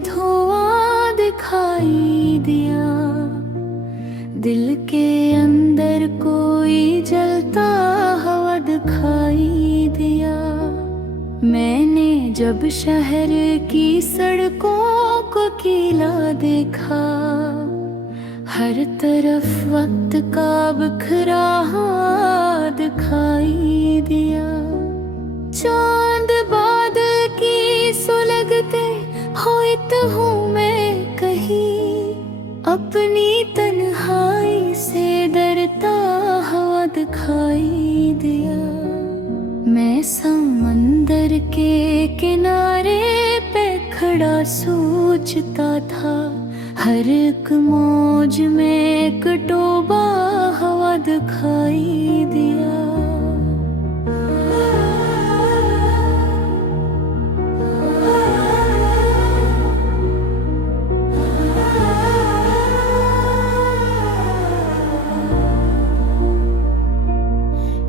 धुआं दिखाई दिया, दिल के अंदर कोई जलता हुआ दिखाई दिया। मैंने जब शहर की सड़कों को गीला देखा, हर तरफ वक्त का बिखरा हुआ दिखाई दिया। चांद बादल की सुलगते होइत हूँ मैं कहीं, अपनी तन्हाई से डरता हुआ दिखाई दिया। मैं समंदर के किनारे पे खड़ा सोचता था, हर एक मौज में एक डूबा हुआ दिखाई दिया।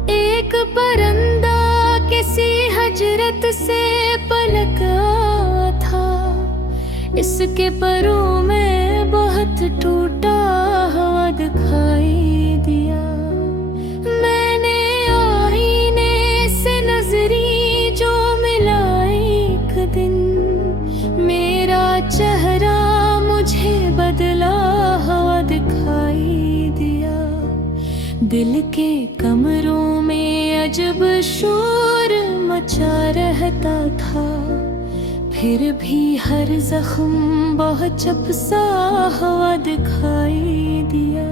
एक परिंदा किसी हजरत से पलका था, इसके परों में बहुत टूटा हुआ दिखाई दिया। मैंने आईने से नजरी जो मिलाई एक दिन, मेरा चेहरा मुझे बदला हुआ दिखाई दिया। दिल के कमरों में अजब शोर मचा रहता था, फिर भी हर जख्म बहुत चपसा हुआ दिखाई दिया।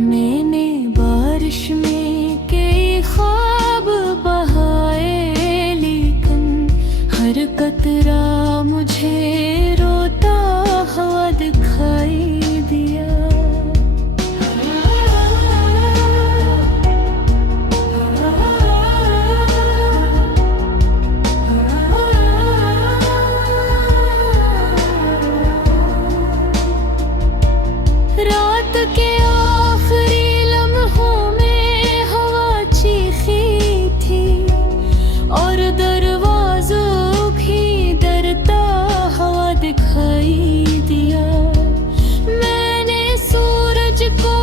मैंने बारिश में कई ख्वाब बहाए, लेकिन हर कतरा मुझे रोता हुआ दिखाई दिया। रात के आखिरी लम्हों में हवा चीखी थी, और दरवाज़ों भी डरता हुआ दिखाई दिया। मैंने सूरज को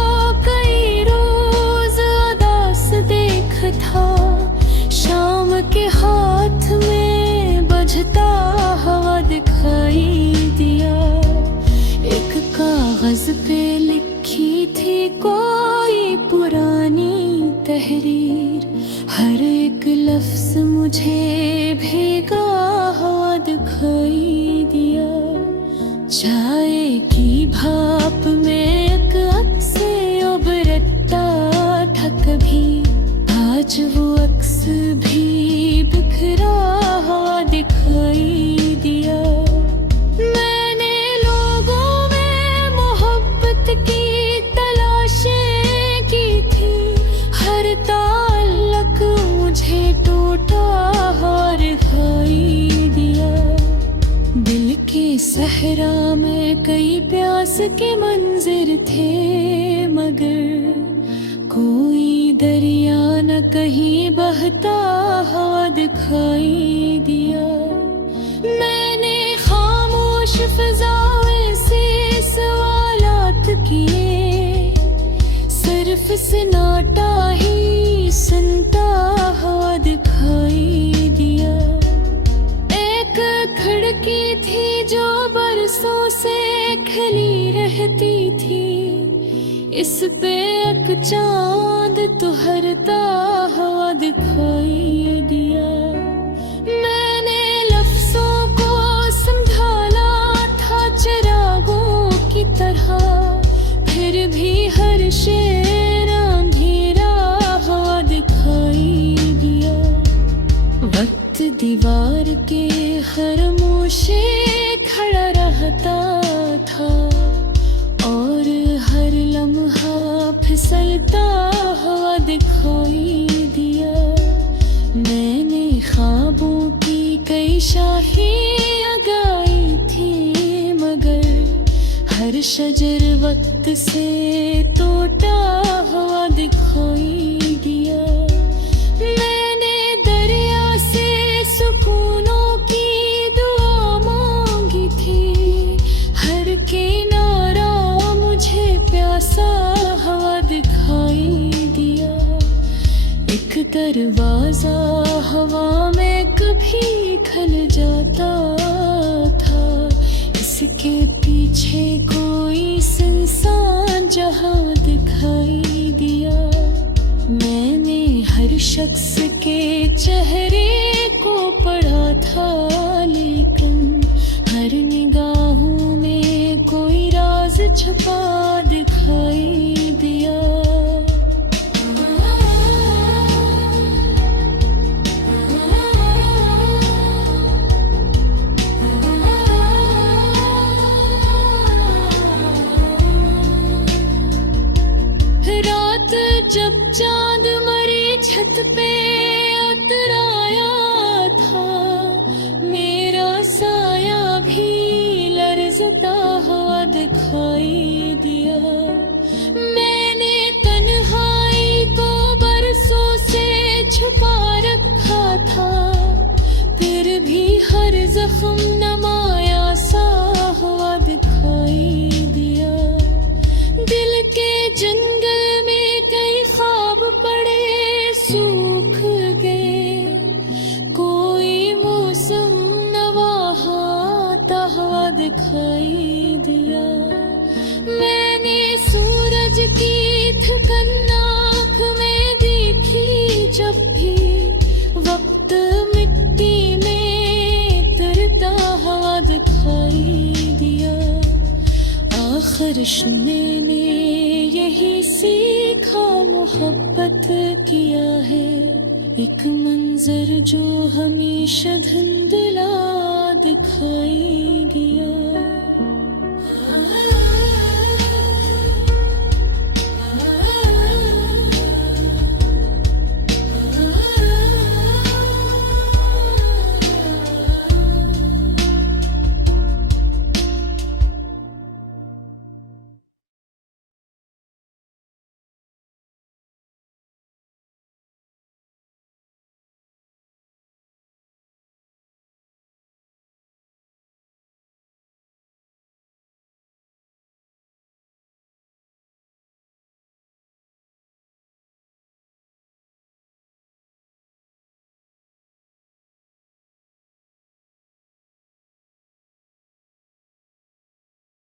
कई रोज उदास देखा था, शाम के हाथ में बजता हुआ दिखाई दिया। एक कागज पे लिखी थी कोई पुरानी तहरीर, हर एक लफ्ज मुझे भीगा हुआ दिखाई दिया। चाय की भाप में एक अक्स उभरता था कभी, आज वो अक्स भी बिखरा हुआ दिखाई दिया। की तलाशें की थी, हर ताल्लुक मुझे टूटा और दिखाई दिया। दिल के सहरा में कई प्यास के मंजिर थे, मगर कोई दरिया न कहीं बहता हुआ दिखाई दिया। मैंने खामोश फिजाओं से सवालात किए, सिर्फ सन्नाटा ही सुनता हुआ दिखाई दिया। एक खिड़की थी जो बरसों से खली रहती थी, इस पे एक चांद तुहरता हुआ दिखाई दिया। मैंने लफ्जों को संभाला था चिरागों की तरह, फिर भी हर शेर अंधेरा हुआ दिखाई दिया। वक्त दीवार के खामोशे खड़ा रहता था, और हर लम्हा फिसलता हुआ दिखाई दिया। मैंने ख्वाबों की कई शाखियाँ गाई थी, मगर हर शजर वक्त से टूटा हुआ दिखाई दिया। मैंने दरिया से सुकूनों की दुआ मांगी थी, दरवाजा हवा में कभी खल जाता था, इसके पीछे कोई सुनसान जहां दिखाई दिया। मैंने हर शख्स के चेहरे को पढ़ा था, लेकिन हर निगाहों में कोई राज छुपा दिखाई दिया। रात जब चांद मरी छत पे उतराया था, मेरा साया भी लरजता हुआ दिखाई दिया। मैंने तन्हाई को बरसों से छुपा रखा था, फिर भी हर जख्म नमाया सा हुआ दिखाई दिया। दिल के जंगल में कई ख्वाब पड़े सूख गए, कोई मौसम नवाहा आता हुआ दिखाई दिया। मैंने सूरज की थकन आँख में देखी जब भी वक्त मिट्टी में तरता हुआ दिखाई दिया। आखिर मैंने यही सीखा, मोहब्बत किया है एक मंजर जो हमेशा धुंधला दिखाएगी।